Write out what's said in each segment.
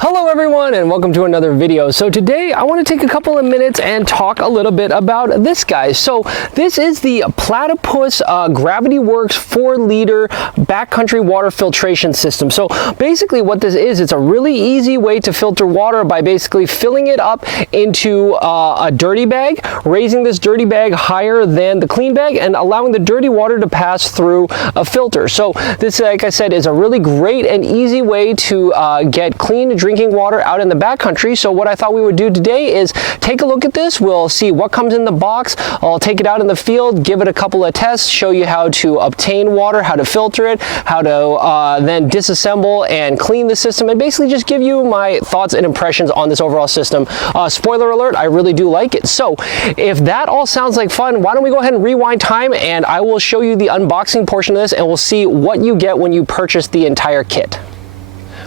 Hello everyone and welcome to another video. So today I want to take a couple of minutes and talk a little bit about this guy. So this is the Platypus GravityWorks 4-liter backcountry water filtration system. So basically what this is, it's a really easy way to filter water by basically filling it up into a dirty bag, raising this dirty bag higher than the clean bag and allowing the dirty water to pass through a filter. So this, like I said, is a really great and easy way to get clean drinking water out in the backcountry. So what I thought we would do today is take a look at this. We'll see what comes in the box. I'll take it out in the field, give it a couple of tests, show you how to obtain water, how to filter it, how to then disassemble and clean the system, and basically just give you my thoughts and impressions on this overall system. Spoiler alert, I really do like it. So if that all sounds like fun, why don't we go ahead and rewind time and I will show you the unboxing portion of this and we'll see what you get when you purchase the entire kit.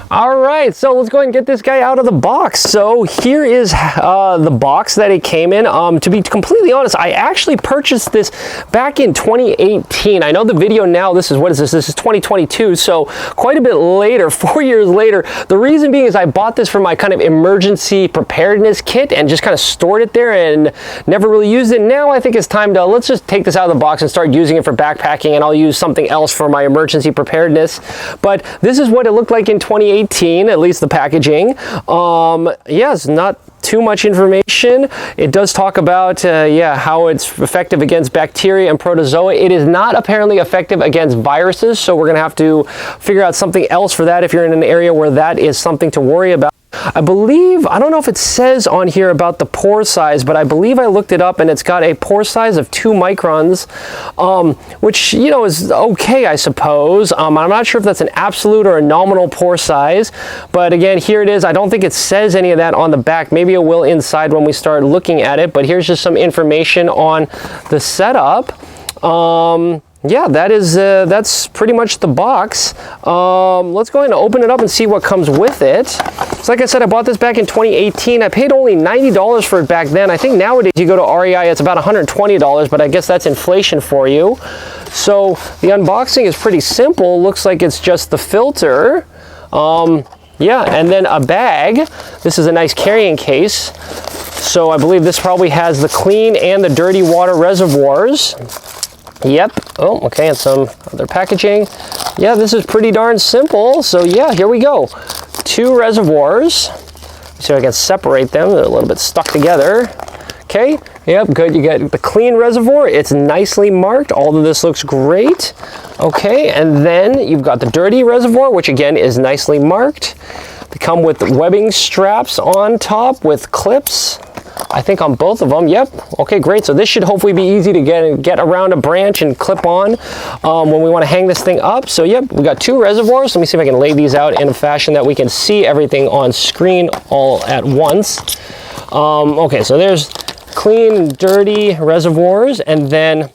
All right, so let's go ahead and get this guy out of the box. So here is the box that it came in. To be completely honest, I actually purchased this back in 2018. I know the video now, this is 2022, so quite a bit later, 4 years later. The reason being is I bought this for my kind of emergency preparedness kit and just kind of stored it there and never really used it. Now I think it's time to, let's just take this out of the box and start using it for backpacking, and I'll use something else for my emergency preparedness. But this is what it looked like in 2018. At least the packaging. Yes, not too much information. It does talk about how it's effective against bacteria and protozoa. It is not apparently effective against viruses, so we're gonna have to figure out something else for that if you're in an area where that is something to worry about. I believe, I don't know if it says on here about the pore size, but I believe I looked it up and it's got a pore size of 2 microns, which, you know, is okay, I suppose. I'm not sure if that's an absolute or a nominal pore size, but again, here it is. I don't think it says any of that on the back. Maybe it will inside when we start looking at it, but here's just some information on the setup. Yeah, that's pretty much the box. Let's go ahead and open it up and see what comes with it. So like I said, I bought this back in 2018. I paid only $90 for it back then. I think nowadays you go to REI, it's about $120, but I guess that's inflation for you. So the unboxing is pretty simple. Looks like it's just the filter. Yeah, and then a bag. This is a nice carrying case. So I believe this probably has the clean and the dirty water reservoirs. Yep. Oh, okay, and some other packaging. Yeah, this is pretty darn simple. So yeah, here we go. 2 reservoirs. See if I can separate them. They're a little bit stuck together. Okay, yep, good. You get the clean reservoir. It's nicely marked. All of this looks great. Okay, and then you've got the dirty reservoir, which again is nicely marked. They come with webbing straps on top with clips. I think on both of them. Yep. Okay, great. So this should hopefully be easy to get around a branch and clip on when we want to hang this thing up. So yep, we got 2 reservoirs. Let me see if I can lay these out in a fashion that we can see everything on screen all at once. Okay, so there's clean, dirty reservoirs, and then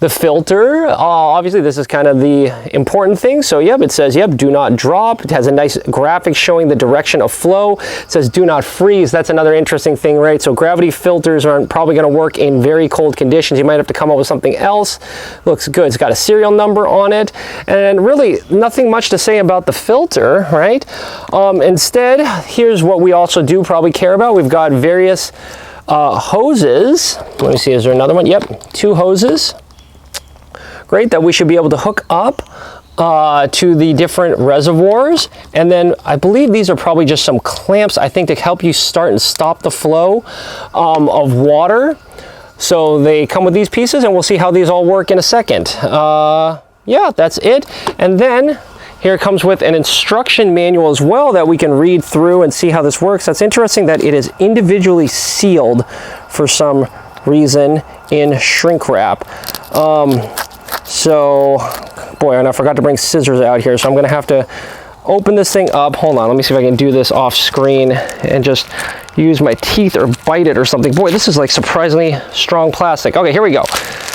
the filter. Obviously this is kind of the important thing. So yep, it says, yep, do not drop. It has a nice graphic showing the direction of flow. It says do not freeze. That's another interesting thing, right? So gravity filters aren't probably going to work in very cold conditions. You might have to come up with something else. Looks good. It's got a serial number on it, and really nothing much to say about the filter, right? Instead, here's what we also do probably care about. We've got various hoses. Let me see, is there another one? Yep, 2 hoses. Great, that we should be able to hook up to the different reservoirs. And then I believe these are probably just some clamps, I think, to help you start and stop the flow of water. So they come with these pieces, and we'll see how these all work in a second. Yeah, that's it. And then here it comes with an instruction manual as well that we can read through and see how this works. That's interesting that it is individually sealed for some reason in shrink wrap. So, boy, and I forgot to bring scissors out here, so I'm gonna have to open this thing up. Hold on, let me see if I can do this off screen and just use my teeth or bite it or something. Boy, this is like surprisingly strong plastic. Okay, here we go.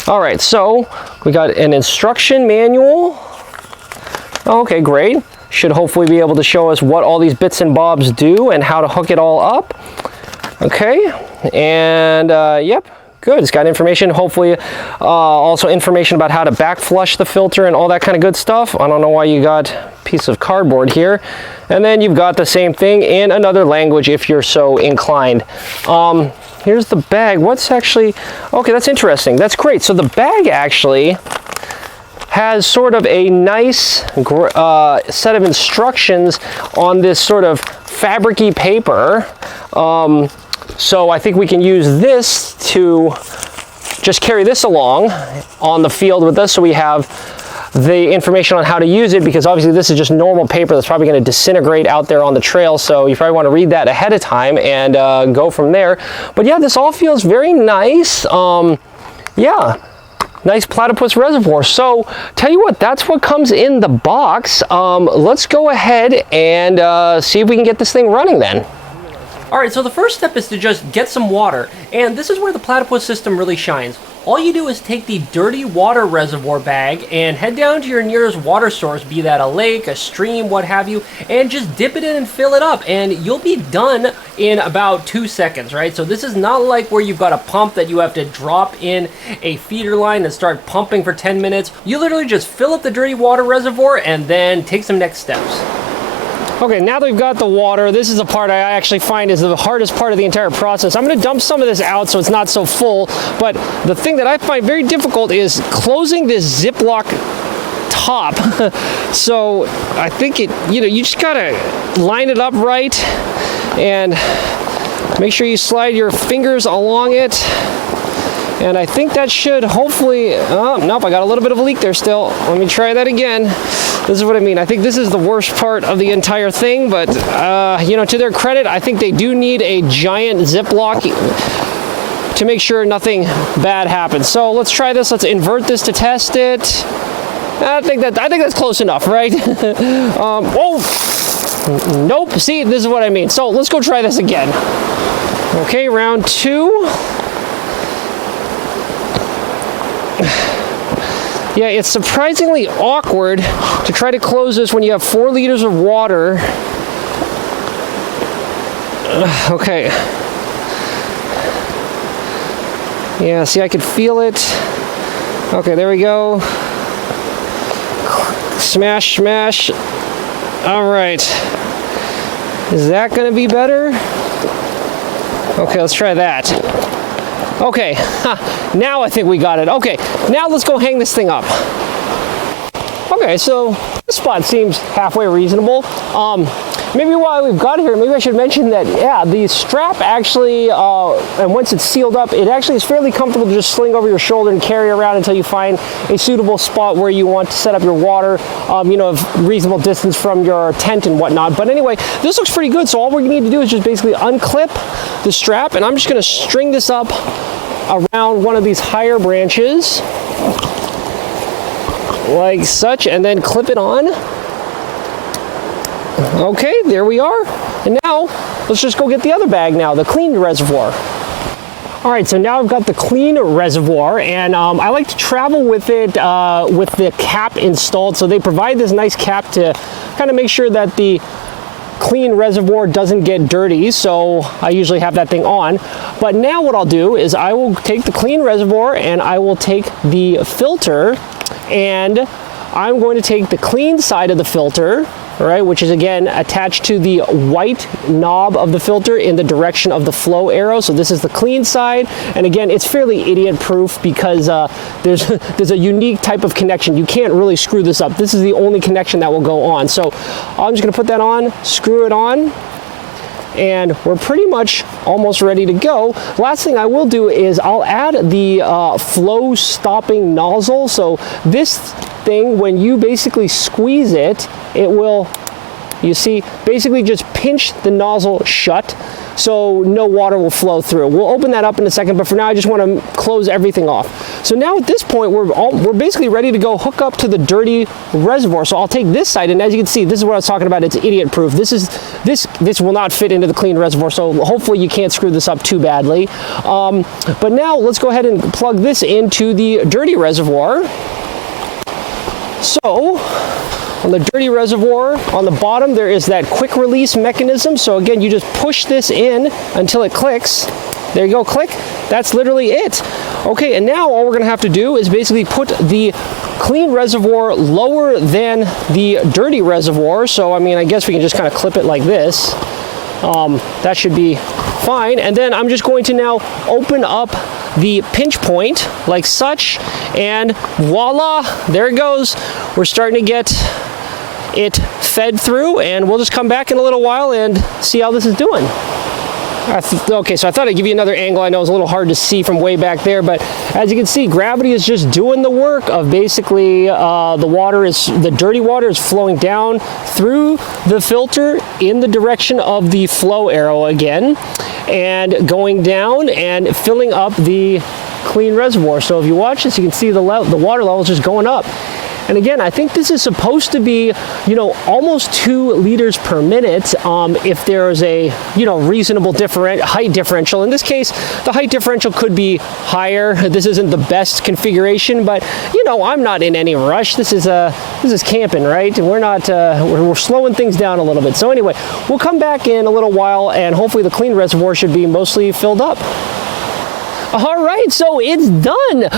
All right, so we got an instruction manual. Okay, great. Should hopefully be able to show us what all these bits and bobs do and how to hook it all up. Okay, and yep. Good, it's got information, hopefully also information about how to back flush the filter and all that kind of good stuff. I don't know why you got a piece of cardboard here. And then you've got the same thing in another language if you're so inclined. Here's the bag. What's actually, okay, that's interesting. That's great. So the bag actually has sort of a nice set of instructions on this sort of fabric-y paper. So I think we can use this to just carry this along on the field with us, so we have the information on how to use it, because obviously this is just normal paper that's probably going to disintegrate out there on the trail, so you probably want to read that ahead of time and go from there. But yeah, this all feels very nice. Yeah, nice platypus reservoir. So tell you what, that's what comes in the box. Let's go ahead and see if we can get this thing running then. Alright, so the first step is to just get some water, and this is where the platypus system really shines. All you do is take the dirty water reservoir bag and head down to your nearest water source, be that a lake, a stream, what have you, and just dip it in and fill it up, and you'll be done in about 2 seconds, right? So this is not like where you've got a pump that you have to drop in a feeder line and start pumping for 10 minutes. You literally just fill up the dirty water reservoir and then take some next steps. Okay, now that we've got the water, this is a part I actually find is the hardest part of the entire process. I'm going to dump some of this out so it's not so full, but the thing that I find very difficult is closing this Ziploc top. So I think you just got to line it up right and make sure you slide your fingers along it. And I think that should hopefully, oh, nope, I got a little bit of a leak there still. Let me try that again. This is what I mean. I think this is the worst part of the entire thing, but, to their credit, I think they do need a giant Ziploc to make sure nothing bad happens. So let's try this. Let's invert this to test it. I think that's close enough, right? Oh, nope. See, this is what I mean. So let's go try this again. Okay, round 2. Yeah, it's surprisingly awkward to try to close this when you have 4 liters of water. Okay. Yeah, see, I could feel it. Okay, there we go. Smash, smash. All right. Is that going to be better? Okay, let's try that. Okay, now I think we got it. Okay, now let's go hang this thing up. Okay, so this spot seems halfway reasonable. Maybe while we've got it here, maybe I should mention that, yeah, the strap actually, and once it's sealed up, it actually is fairly comfortable to just sling over your shoulder and carry around until you find a suitable spot where you want to set up your water, of reasonable distance from your tent and whatnot. But anyway, this looks pretty good, so all we need to do is just basically unclip the strap, and I'm just going to string this up around one of these higher branches, like such, and then clip it on. Okay, there we are. And now, let's just go get the other bag now, the clean reservoir. All right, so now I've got the clean reservoir, and I like to travel with it with the cap installed. So they provide this nice cap to kind of make sure that the clean reservoir doesn't get dirty, so I usually have that thing on. But now what I'll do is I will take the clean reservoir and I will take the filter, and I'm going to take the clean side of the filter, right, which is again attached to the white knob of the filter in the direction of the flow arrow. So this is the clean side, and again, it's fairly idiot proof because there's a unique type of connection. You can't really screw this up. This is the only connection that will go on. So I'm just gonna put that on, screw it on, and we're pretty much almost ready to go. Last thing I will do is I'll add the flow stopping nozzle. So this thing, when you basically squeeze it, it will, you see, basically just pinch the nozzle shut so no water will flow through. We'll open that up in a second, but for now I just want to close everything off. So now at this point we're basically ready to go hook up to the dirty reservoir. So I'll take this side, and as you can see, this is what I was talking about. It's idiot proof. This will not fit into the clean reservoir, so hopefully you can't screw this up too badly. But now let's go ahead and plug this into the dirty reservoir. So on the dirty reservoir, on the bottom, there is that quick release mechanism. So again, you just push this in until it clicks. There you go, click. That's literally it. Okay, and now all we're gonna have to do is basically put the clean reservoir lower than the dirty reservoir. So I mean, I guess we can just kind of clip it like this. That should be fine. And then I'm just going to now open up the pinch point like such, and voila, there it goes. We're starting to get it fed through, and we'll just come back in a little while and see how this is doing. Okay, so I thought I'd give you another angle. I know it's a little hard to see from way back there, but as you can see, gravity is just doing the work of basically the dirty water is flowing down through the filter in the direction of the flow arrow again, and going down and filling up the clean reservoir. So if you watch this, you can see the water level is just going up. And again, I think this is supposed to be, you know, almost 2 liters per minute if there's a, you know, reasonable height differential. In this case, the height differential could be higher. This isn't the best configuration, but, you know, I'm not in any rush. This is camping, right? We're not, we're slowing things down a little bit. So anyway, we'll come back in a little while, and hopefully the clean reservoir should be mostly filled up. All right, so it's done.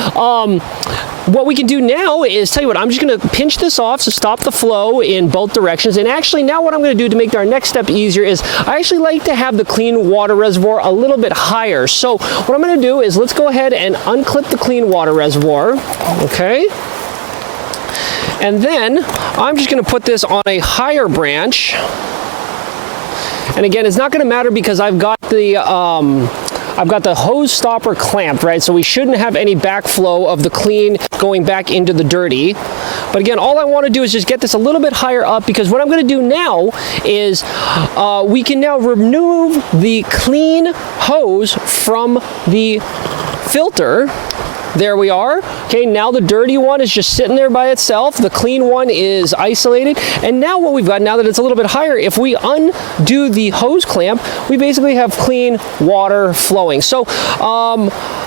What we can do now is, tell you what, I'm just gonna pinch this off to stop the flow in both directions. And actually now what I'm gonna do to make our next step easier is I actually like to have the clean water reservoir a little bit higher. So what I'm gonna do is let's go ahead and unclip the clean water reservoir, okay? And then I'm just gonna put this on a higher branch. And again, it's not gonna matter because I've got the hose stopper clamped, right? So we shouldn't have any backflow of the clean going back into the dirty. But again, all I want to do is just get this a little bit higher up, because what I'm going to do now is we can now remove the clean hose from the filter. There we are. Okay, now the dirty one is just sitting there by itself. The clean one is isolated. And now what we've got, now that it's a little bit higher, if we undo the hose clamp, we basically have clean water flowing. So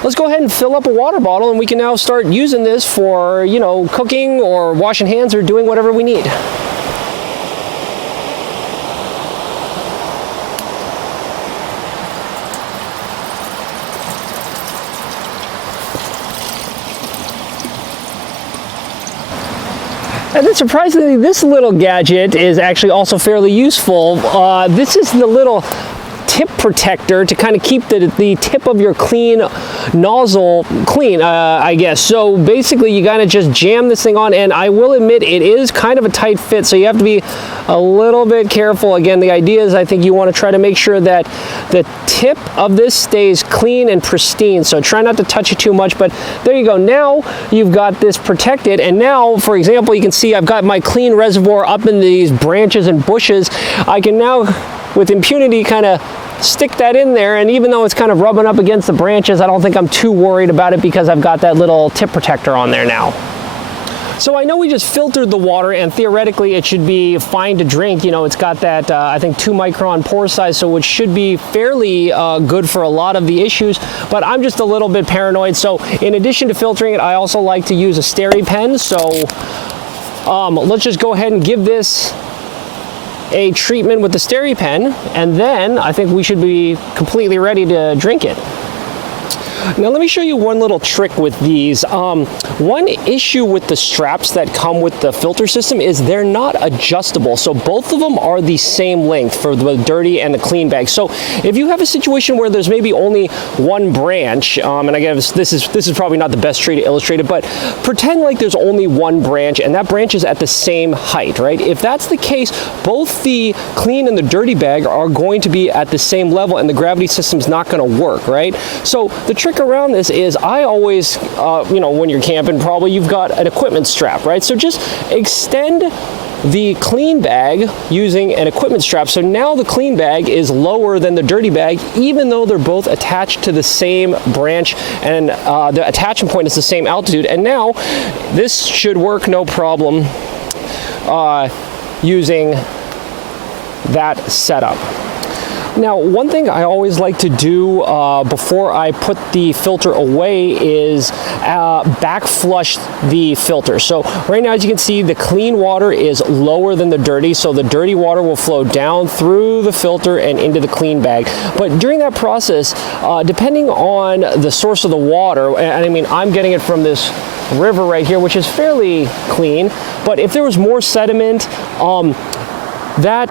let's go ahead and fill up a water bottle, and we can now start using this for, you know, cooking or washing hands or doing whatever we need. And then surprisingly, this little gadget is actually also fairly useful. This is the little tip protector to kind of keep the tip of your clean nozzle clean, I guess. So basically you gotta just jam this thing on, and I will admit it is kind of a tight fit, so you have to be a little bit careful. Again, the idea is I think you want to try to make sure that the tip of this stays clean and pristine, so try not to touch it too much. But there you go, now you've got this protected. And now, for example, you can see I've got my clean reservoir up in these branches and bushes. I can now with impunity kind of stick that in there, and even though it's kind of rubbing up against the branches, I don't think I'm too worried about it because I've got that little tip protector on there now. So I know we just filtered the water, and theoretically it should be fine to drink. You know, it's got that, I think 2 micron pore size, so it should be fairly good for a lot of the issues, but I'm just a little bit paranoid. So in addition to filtering it, I also like to use a Steri pen. So let's just go ahead and give this a treatment with the Steri pen, and then I think we should be completely ready to drink it. Now let me show you one little trick with these. One issue with the straps that come with the filter system is they're not adjustable. So both of them are the same length for the dirty and the clean bag. So if you have a situation where there's maybe only one branch, and I guess this is probably not the best way to illustrate it, but pretend like there's only one branch and that branch is at the same height, right? If that's the case, both the clean and the dirty bag are going to be at the same level, and the gravity system's not going to work, right? So the trick around this is I always, you know, when you're camping, probably you've got an equipment strap, right? So just extend the clean bag using an equipment strap. So now the clean bag is lower than the dirty bag, even though they're both attached to the same branch, and the attachment point is the same altitude. And now this should work no problem using that setup. Now, one thing I always like to do before I put the filter away is back flush the filter. So right now, as you can see, the clean water is lower than the dirty, so the dirty water will flow down through the filter and into the clean bag. But during that process, depending on the source of the water, and I mean, I'm getting it from this river right here, which is fairly clean, but if there was more sediment, that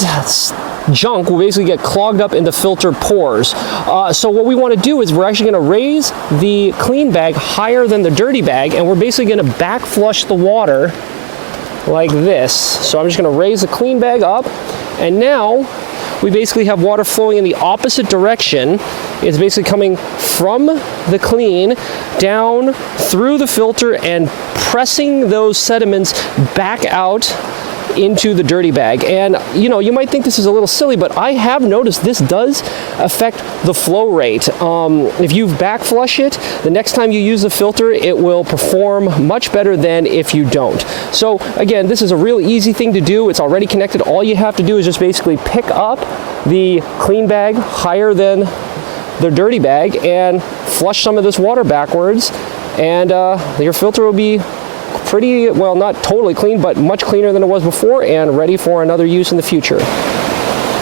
junk will basically get clogged up in the filter pores. So what we want to do is we're actually going to raise the clean bag higher than the dirty bag, and we're basically going to back flush the water like this. So I'm just going to raise the clean bag up, and now we basically have water flowing in the opposite direction. It's basically coming from the clean down through the filter and pressing those sediments back out into the dirty bag. And you know, you might think this is a little silly, but I have noticed this does affect the flow rate. If you back flush it, the next time you use the filter, it will perform much better than if you don't. So again, this is a real easy thing to do. It's already connected. All you have to do is just basically pick up the clean bag higher than the dirty bag and flush some of this water backwards, and your filter will be pretty, well, not totally clean, but much cleaner than it was before and ready for another use in the future.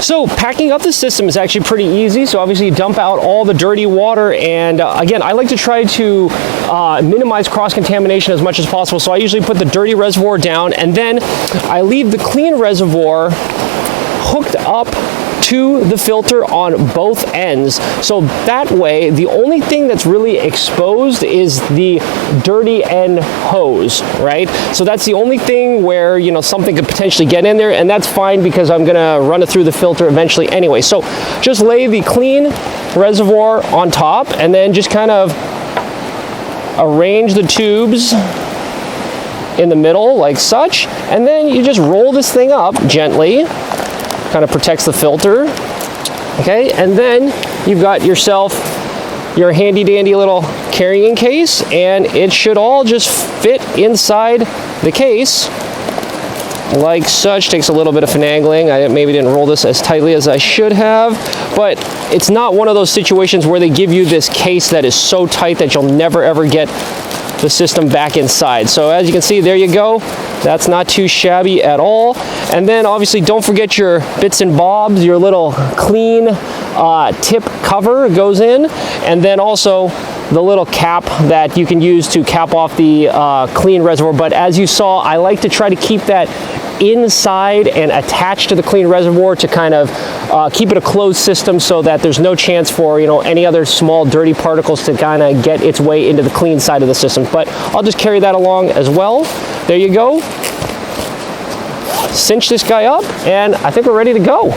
So packing up the system is actually pretty easy. So obviously you dump out all the dirty water, and again, I like to try to minimize cross-contamination as much as possible. So I usually put the dirty reservoir down, and then I leave the clean reservoir hooked up to the filter on both ends. So that way, the only thing that's really exposed is the dirty end hose, right? So that's the only thing where, you know, something could potentially get in there, and that's fine because I'm gonna run it through the filter eventually anyway. So just lay the clean reservoir on top, and then just kind of arrange the tubes in the middle like such, and then you just roll this thing up gently. Kind of protects the filter, okay? And then you've got yourself your handy dandy little carrying case, and it should all just fit inside the case like such. Takes a little bit of finagling. I maybe didn't roll this as tightly as I should have, but it's not one of those situations where they give you this case that is so tight that you'll never ever get the system back inside. So as you can see, there you go. That's not too shabby at all. And then obviously don't forget your bits and bobs. Your little clean tip cover goes in, and then also the little cap that you can use to cap off the clean reservoir. But as you saw, I like to try to keep that inside and attached to the clean reservoir to kind of keep it a closed system, so that there's no chance for, you know, any other small dirty particles to kind of get its way into the clean side of the system. But I'll just carry that along as well. There you go. Cinch this guy up, and I think we're ready to go.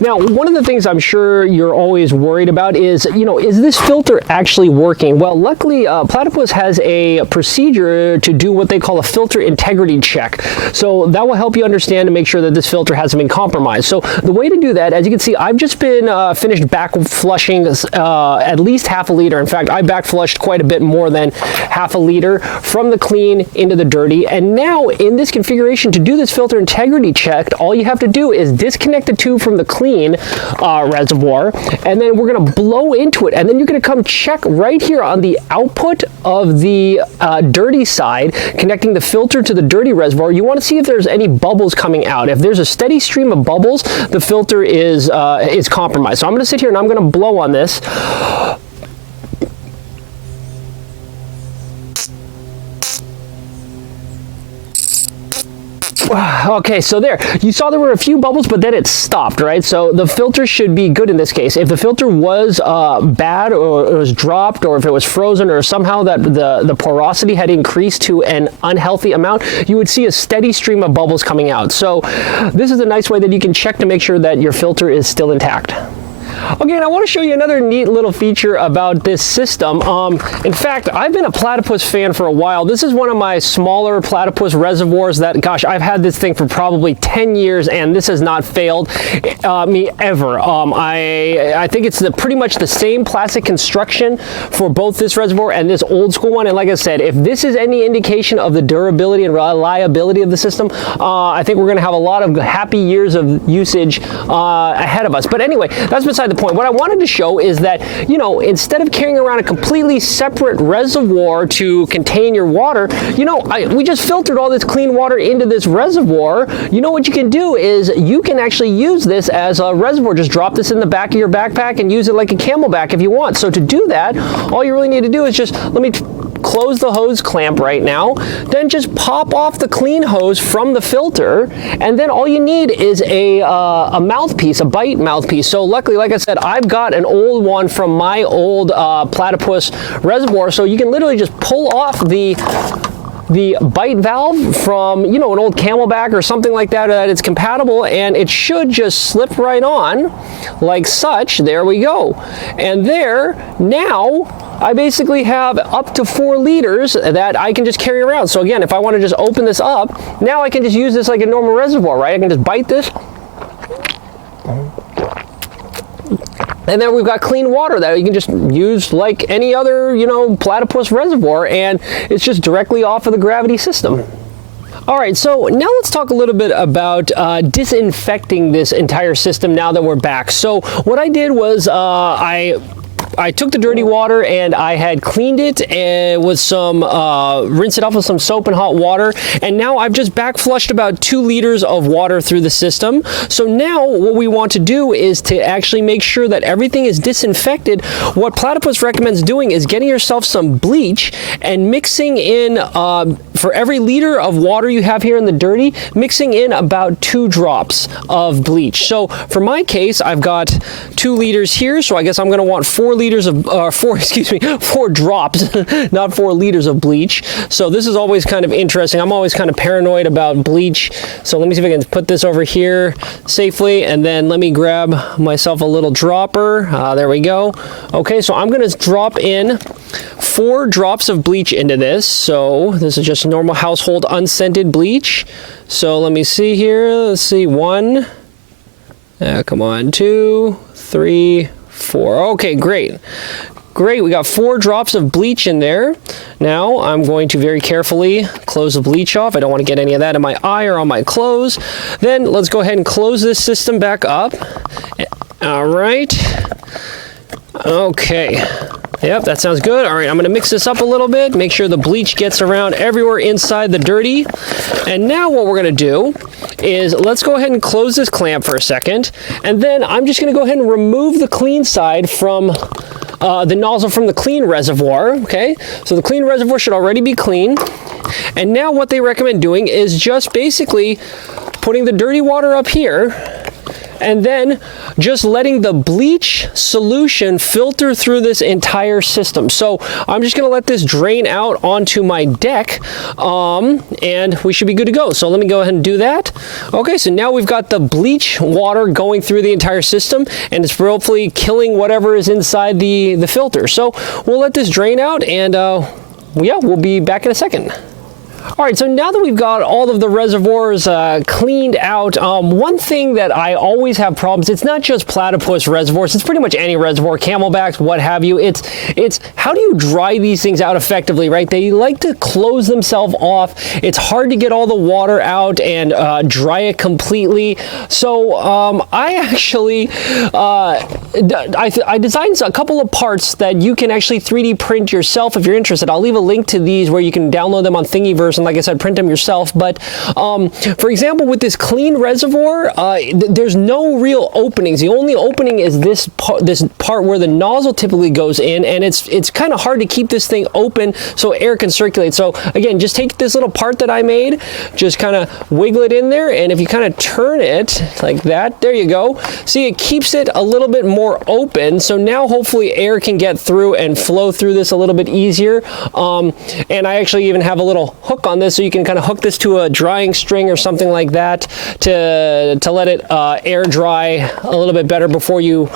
Now, one of the things I'm sure you're always worried about is, you know, is this filter actually working? Well, luckily, Platypus has a procedure to do what they call a filter integrity check. So that will help you understand and make sure that this filter hasn't been compromised. So the way to do that, as you can see, I've just been finished back flushing at least half a liter. In fact, I back flushed quite a bit more than half a liter from the clean into the dirty. And now in this configuration, to do this filter integrity check, all you have to do is disconnect the tube from the clean reservoir, and then we're going to blow into it, and then you're going to come check right here on the output of the dirty side, connecting the filter to the dirty reservoir. You want to see if there's any bubbles coming out. If there's a steady stream of bubbles, the filter is compromised. So I'm going to sit here and I'm going to blow on this. Okay, so there, you saw there were a few bubbles, but then it stopped, right? So the filter should be good in this case. If the filter was bad, or it was dropped, or if it was frozen, or somehow that the porosity had increased to an unhealthy amount, you would see a steady stream of bubbles coming out. So this is a nice way that you can check to make sure that your filter is still intact. Okay, and I want to show you another neat little feature about this system. In fact, I've been a platypus fan for a while. This is one of my smaller platypus reservoirs that, gosh, I've had this thing for probably 10 years and this has not failed me ever. I think it's pretty much the same plastic construction for both this reservoir and this old school one. And like I said, if this is any indication of the durability and reliability of the system, I think we're going to have a lot of happy years of usage ahead of us. But anyway, that's beside the point. What I wanted to show is that, you know, instead of carrying around a completely separate reservoir to contain your water, you know, we just filtered all this clean water into this reservoir. You know what you can do is you can actually use this as a reservoir. Just drop this in the back of your backpack and use it like a camelback if you want. So to do that, all you really need to do is just, let me close the hose clamp right now, then just pop off the clean hose from the filter, and then all you need is a mouthpiece, a bite mouthpiece. So luckily, like I said, I've got an old one from my old platypus reservoir, so you can literally just pull off the bite valve from, you know, an old camelback or something like that it's compatible, and it should just slip right on like such. There we go. And there, now I basically have up to 4 liters that I can just carry around. So again, if I want to just open this up, now I can just use this like a normal reservoir, right? I can just bite this. And then we've got clean water that you can just use like any other, you know, platypus reservoir, and it's just directly off of the gravity system. All right, so now let's talk a little bit about disinfecting this entire system now that we're back. So what I did was I took the dirty water and I had cleaned it with some, rinse it off with some soap and hot water. And now I've just back flushed about 2 liters of water through the system. So now what we want to do is to actually make sure that everything is disinfected. What Platypus recommends doing is getting yourself some bleach and mixing in, for every liter of water you have here in the dirty, mixing in about 2 drops of bleach. So for my case, I've got 2 liters here. So I guess I'm going to want 4 liters of, 4 drops, not 4 liters of bleach. So this is always kind of interesting. I'm always kind of paranoid about bleach. So let me see if I can put this over here safely, and then let me grab myself a little dropper. There we go. Okay, so I'm going to drop in 4 drops of bleach into this. So this is just normal household unscented bleach. So let me see here. Let's see, 1. Come on, 2, 3, 4. Okay, great. Great, we got 4 drops of bleach in there. Now I'm going to very carefully close the bleach off. I don't want to get any of that in my eye or on my clothes. Then let's go ahead and close this system back up. All right. Okay. Yep, that sounds good. All right, I'm going to mix this up a little bit, make sure the bleach gets around everywhere inside the dirty. And now what we're going to do is let's go ahead and close this clamp for a second. And then I'm just going to go ahead and remove the clean side from the nozzle from the clean reservoir. Okay, so the clean reservoir should already be clean. And now what they recommend doing is just basically putting the dirty water up here, and then just letting the bleach solution filter through this entire system. So I'm just gonna let this drain out onto my deck, and we should be good to go. So let me go ahead and do that. Okay, so now we've got the bleach water going through the entire system, and it's hopefully killing whatever is inside the filter. So we'll let this drain out, and yeah, we'll be back in a second. All right, so now that we've got all of the reservoirs cleaned out, one thing that I always have problems, it's not just platypus reservoirs, it's pretty much any reservoir, camelbacks, what have you. It's how do you dry these things out effectively, right? They like to close themselves off. It's hard to get all the water out and dry it completely. So I actually, I designed a couple of parts that you can actually 3D print yourself if you're interested. I'll leave a link to these where you can download them on Thingiverse, and like I said, print them yourself. But for example, with this clean reservoir, there's no real openings. The only opening is this part where the nozzle typically goes in, and it's kind of hard to keep this thing open so air can circulate. So again, just take this little part that I made, just kind of wiggle it in there, and if you kind of turn it like that, there you go. See, it keeps it a little bit more open, so now hopefully air can get through and flow through this a little bit easier. And I actually even have a little hook on this, so you can kind of hook this to a drying string or something like that to let it air dry a little bit better before you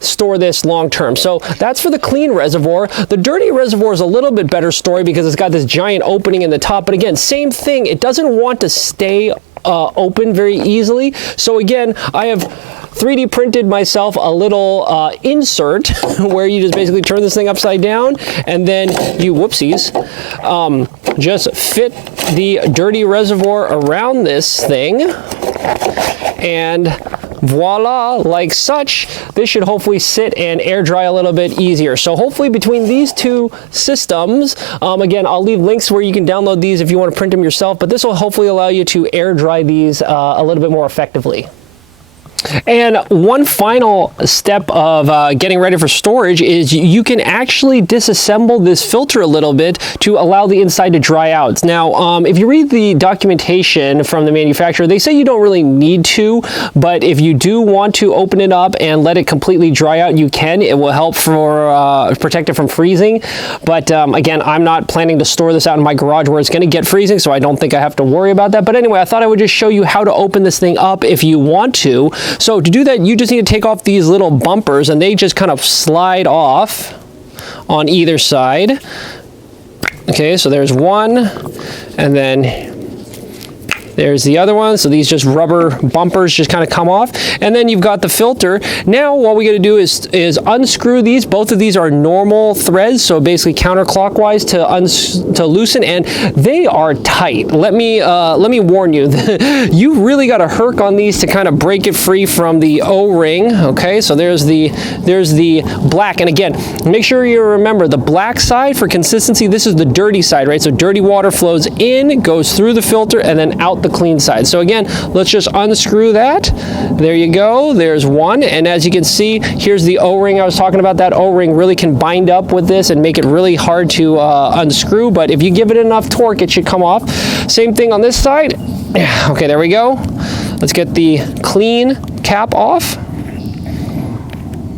store this long term. So that's for the clean reservoir. The dirty reservoir is a little bit better story because it's got this giant opening in the top. But again, same thing. It doesn't want to stay open very easily. So again, I have 3D printed myself a little insert where you just basically turn this thing upside down and then you, whoopsies, just fit the dirty reservoir around this thing, and voila, like such. This should hopefully sit and air dry a little bit easier. So hopefully between these two systems, again, I'll leave links where you can download these if you want to print them yourself, but this will hopefully allow you to air dry these a little bit more effectively. And one final step of getting ready for storage is you can actually disassemble this filter a little bit to allow the inside to dry out. Now, if you read the documentation from the manufacturer, they say you don't really need to, but if you do want to open it up and let it completely dry out, you can. It will help for protect it from freezing. But again, I'm not planning to store this out in my garage where it's going to get freezing, so I don't think I have to worry about that. But anyway, I thought I would just show you how to open this thing up if you want to. So to do that, you just need to take off these little bumpers, and they just kind of slide off on either side. Okay, so there's one, and then there's the other one. So these just rubber bumpers just kind of come off. And then you've got the filter. Now what we got to do is unscrew these. Both of these are normal threads, so basically counterclockwise to loosen, and they are tight. Let me warn you, you really got to herc on these to kind of break it free from the O-ring. Okay, so there's the black, and again, make sure you remember the black side for consistency. This is the dirty side, right? So dirty water flows in, goes through the filter, and then out the clean side. So again, let's just unscrew that. There you go. There's one. And as you can see, here's the O-ring I was talking about. That O-ring really can bind up with this and make it really hard to unscrew. But if you give it enough torque, it should come off. Same thing on this side. Okay, there we go. Let's get the clean cap off.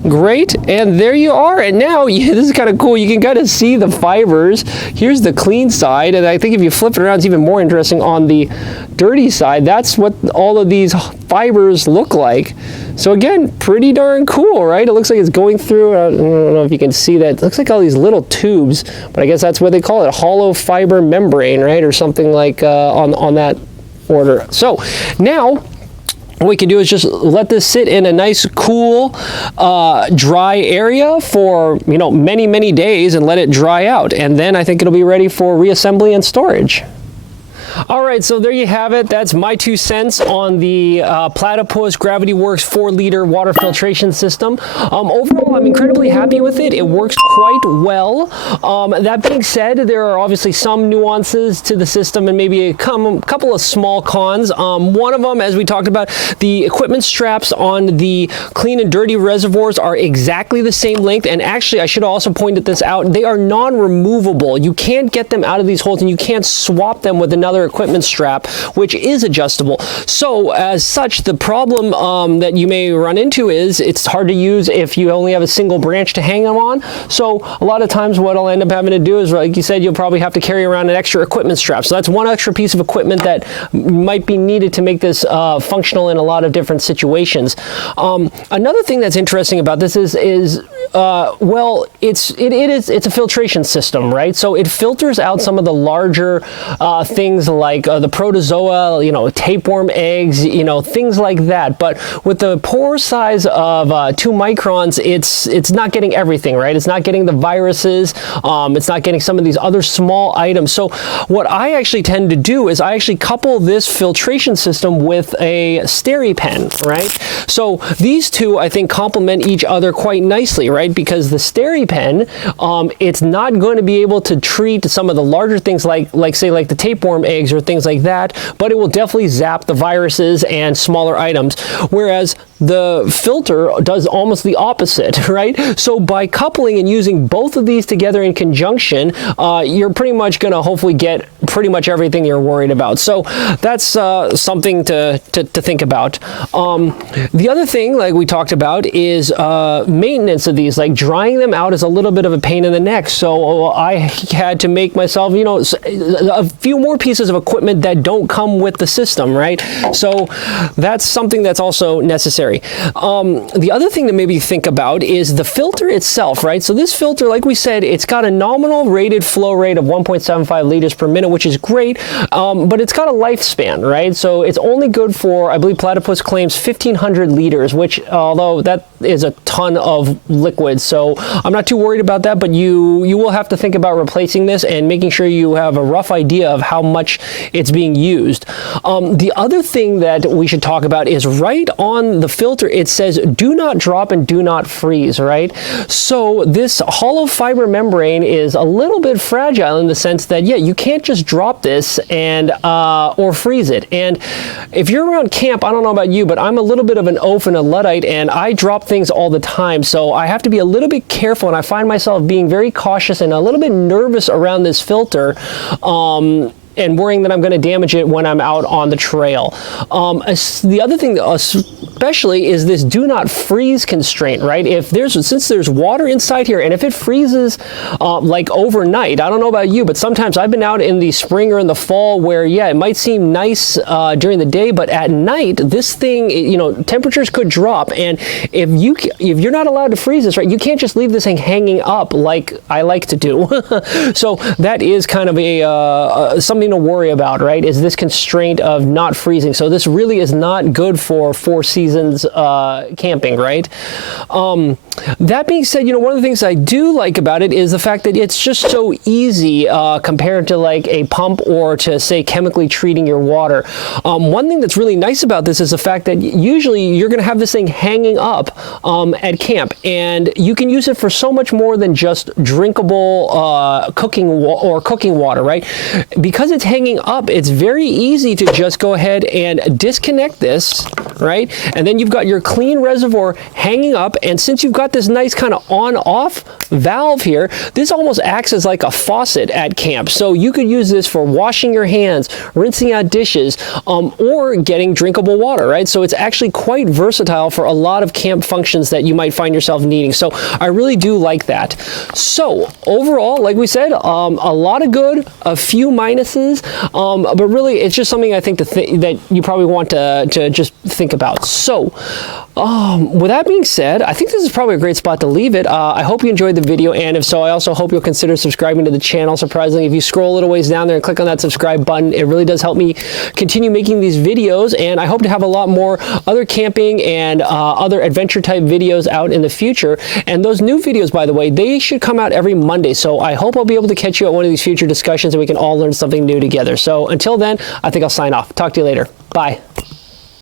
Great, and there you are. And now this is kind of cool. You can kind of see the fibers. Here's the clean side, and I think if you flip it around, it's even more interesting on the dirty side. That's what all of these fibers look like. So again, pretty darn cool, right? It looks like it's going through, I don't know if you can see that. It looks like all these little tubes, but I guess that's what they call it, a hollow fiber membrane, right? Or something like on that order. So now, what we can do is just let this sit in a nice, cool, dry area for, many, many days and let it dry out. And then I think it'll be ready for reassembly and storage. All right, so there you have it. That's my 2 cents on the Platypus GravityWorks 4-liter water filtration system. Overall, I'm incredibly happy with it. It works quite well. That being said, there are obviously some nuances to the system and maybe a couple of small cons. One of them, as we talked about, the equipment straps on the clean and dirty reservoirs are exactly the same length. And actually, I should have also pointed this out, they are non-removable. You can't get them out of these holes and you can't swap them with another equipment strap, which is adjustable. So as such, the problem that you may run into is it's hard to use if you only have a single branch to hang them on. So a lot of times what I'll end up having to do is, like you said, you'll probably have to carry around an extra equipment strap. So that's one extra piece of equipment that might be needed to make this functional in a lot of different situations. Another thing that's interesting about this is well, it's a filtration system, right? So it filters out some of the larger things like the protozoa, tapeworm eggs, things like that. But with the pore size of 2 microns, it's not getting everything, right? It's not getting the viruses. It's not getting some of these other small items. So what I actually tend to do is I actually couple this filtration system with a SteriPen, right? So these two, I think, complement each other quite nicely, right? Because the SteriPen, it's not going to be able to treat some of the larger things like the tapeworm eggs or things like that, but it will definitely zap the viruses and smaller items. Whereas the filter does almost the opposite, right? So by coupling and using both of these together in conjunction, you're pretty much going to hopefully get pretty much everything you're worried about. So that's something to think about. The other thing, like we talked about, is maintenance of these. Like drying them out is a little bit of a pain in the neck. So I had to make myself, a few more pieces of equipment that don't come with the system, right? So that's something that's also necessary. necessary. The other thing to maybe think about is the filter itself, right? So this filter, like we said, it's got a nominal rated flow rate of 1.75 liters per minute, which is great, but it's got a lifespan, right? So it's only good for, I believe Platypus claims 1,500 liters, which, although that is a ton of liquid, so I'm not too worried about that, but you will have to think about replacing this and making sure you have a rough idea of how much it's being used. The other thing that we should talk about is right on the filter, it says do not drop and do not freeze, right? So this hollow fiber membrane is a little bit fragile in the sense that, yeah, you can't just drop this and or freeze it. And if you're around camp, I don't know about you, but I'm a little bit of an oaf and a Luddite, and I drop things all the time. So I have to be a little bit careful, and I find myself being very cautious and a little bit nervous around this filter. And worrying that I'm going to damage it when I'm out on the trail. The other thing especially is this do not freeze constraint, right? Since there's water inside here, and if it freezes like overnight, I don't know about you, but sometimes I've been out in the spring or in the fall where, yeah, it might seem nice during the day, but at night, this thing, you know, temperatures could drop, and if you're not allowed to freeze this, right, you can't just leave this thing hanging up like I like to do. So that is kind of a something to worry about, right, is this constraint of not freezing. So this really is not good for 4 seasons camping, right? That being said, you know, one of the things I do like about it is the fact that it's just so easy compared to like a pump or to, say, chemically treating your water. One thing that's really nice about this is the fact that usually you're going to have this thing hanging up at camp, and you can use it for so much more than just drinkable cooking water, right? Because it's hanging up, it's very easy to just go ahead and disconnect this, right? And then you've got your clean reservoir hanging up, and since you've got this nice kind of on-off valve here, this almost acts as like a faucet at camp. So you could use this for washing your hands, rinsing out dishes, or getting drinkable water, right? So it's actually quite versatile for a lot of camp functions that you might find yourself needing. So I really do like that. So overall, like we said, a lot of good, a few minuses, but really it's just something I think that you probably want to just think about. So with that being said, I think this is probably a great spot to leave it. I hope you enjoyed the video, and if so, I also hope you'll consider subscribing to the channel. Surprisingly, if you scroll a little ways down there and click on that subscribe button, it really does help me continue making these videos, and I hope to have a lot more other camping and other adventure type videos out in the future. And those new videos, by the way, they should come out every Monday, so I hope I'll be able to catch you at one of these future discussions and we can all learn something new together. So until then, I think I'll sign off. Talk to you later. Bye.